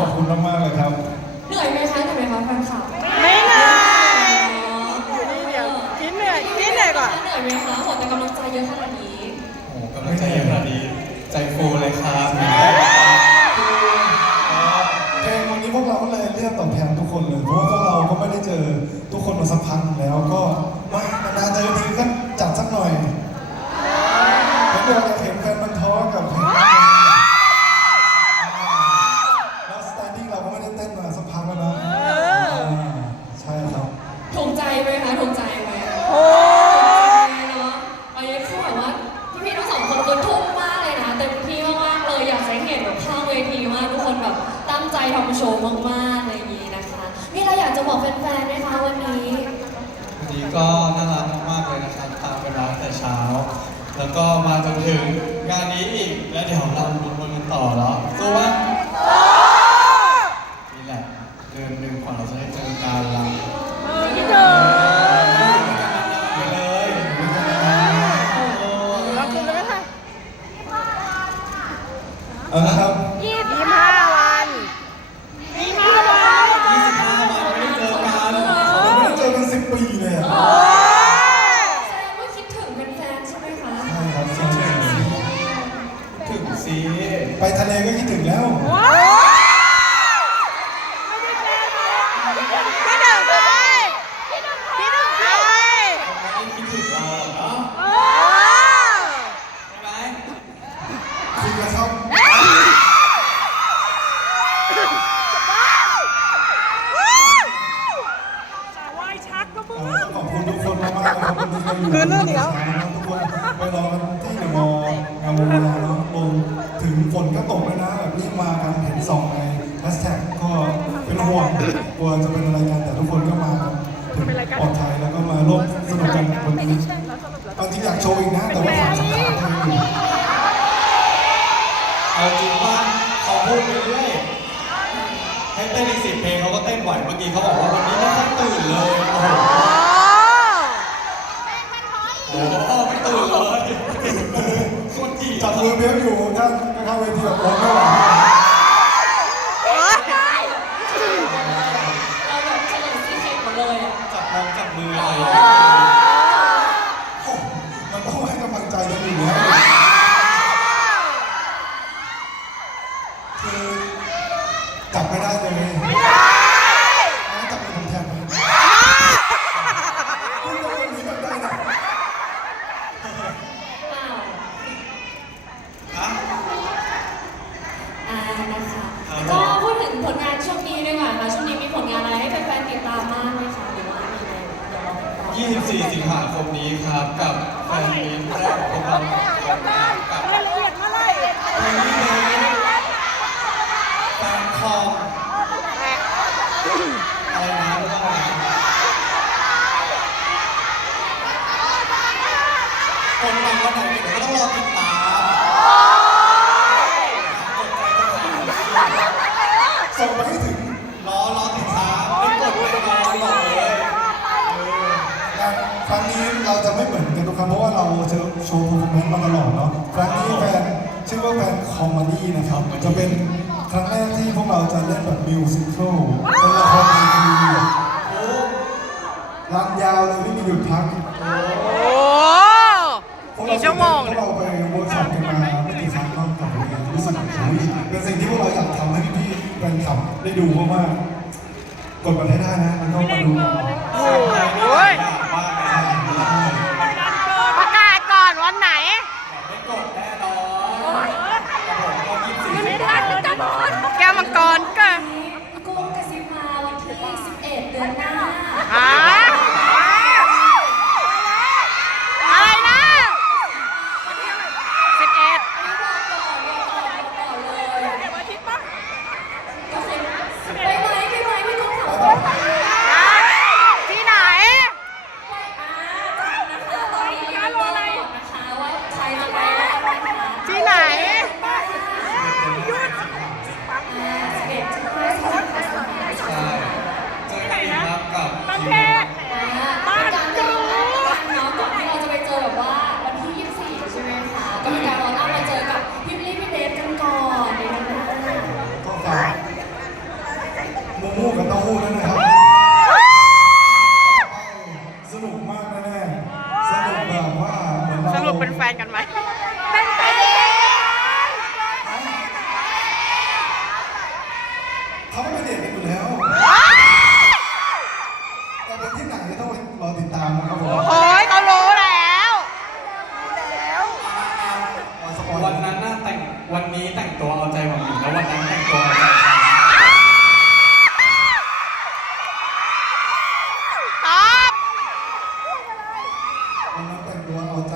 ขอบคุณมากๆเลยครับ เหนื่อยไหมคะเหนื่อยไหมคะแฟนคลับไม่เหนื่อยเดี๋ยวคิดเหนื่อยคิดเหนื่อยก่อนเหนื่อยไหมคะโหแต่กำลังใจเยอะขนาดนี้โอ้กำลังใจเยอะขนาดนี้ ใจฟูเลยครับเพลงวันนี้พวกเราก็เลยเลือกตอบแทนทุกคนเลยเพราะว่าพวกเราก็ไม่ได้เจอทุกคนมาสักพักหนึ่งแล้วก็มานานๆเจอทีก็จัดสักหน่อยผมอยากจะเห็นแฟนมัน เวทีมากทุกคนแบบตั้งใจทำโชว์มากๆอะไรอย่างนี้นะคะมีอะไรอยากจะบอกแฟนๆไหมคะวันนี้ วันนี้ก็น่ารักมากๆเลยนะครับ ตามกันมาตั้งแต่เช้า แล้วก็มาจนถึงงานนี้อีก แล้วเดี๋ยวเราลุ้นกันต่อแล้วสู้ไหมนี่แหละเดือนหนึ่งกว่าเราจะได้เจอกันละ แฮชแท็กก็เป็นห่วงกลัวจะเป็นอะไรกันแต่ทุกคนก็มากันถึงปลอดภัยแล้วก็มาร่วมสนุกกันวันนี้บางทีอยากโชว์อีกนะแต่ว่าขาดสัญญาณทางอยู่เอาจริงป่ะเขาพูดไปเรื่อยให้เต้นอีกสิบเพลงเขาก็เต้นไหวเมื่อกี้เขาบอกว่าวันนี้ไม่ค่อยตื่นเลยโอ้โหโอ้โหไม่ตื่นเลยคนจีจับมือเบี้ยวอยู่ข้างข้างเวทีแบบร้องไม่ไหว เราแบบเฉลยซีเคร็ตหมดเลยอะ จับ มองจับ วันคออะไรนะไม่ต้องอะไรคนบางวันไหนเดี๋ยวก็ต้องรอติดตามส่งไปให้ถึงล้อล้อติดตามเป็นกดเป็นล้อบอกเลยครั้งนี้เราจะไม่เหมือนกันทุกครั้งเพราะว่าเราจะโชว์โพร์มนมาตลอดเนาะครั้งนี้แฟน ชื่อว่าแบนคอมเมดี้นะครับจะเป็นครั้งแรกที่พวกเราจะเล่นแบบมิวสิคลเป็นละครเวทีรันยาวเลยไม่มีหยุดพักโอ้พวกี่ชั่วโมงพวกเราไปเวิร์กช็อปกันมาไม่กี่ครั้งก็กลับมารู้สึกเป็นสิ่งที่พวกเราอยากทำให้พี่ๆแฟนคลับได้ดูมากๆ คู่นะครับ สนุกมากแน่สนุกแบบว่าเหมือนเราสรุปเป็นแฟนกันไหมเป็นแฟนเขาไม่เด็กกันอยู่แล้วแต่เป็นที่ไหนก็ต้องรอติดตามนะครับผม วันนั้นแต่งตัวเอาใจ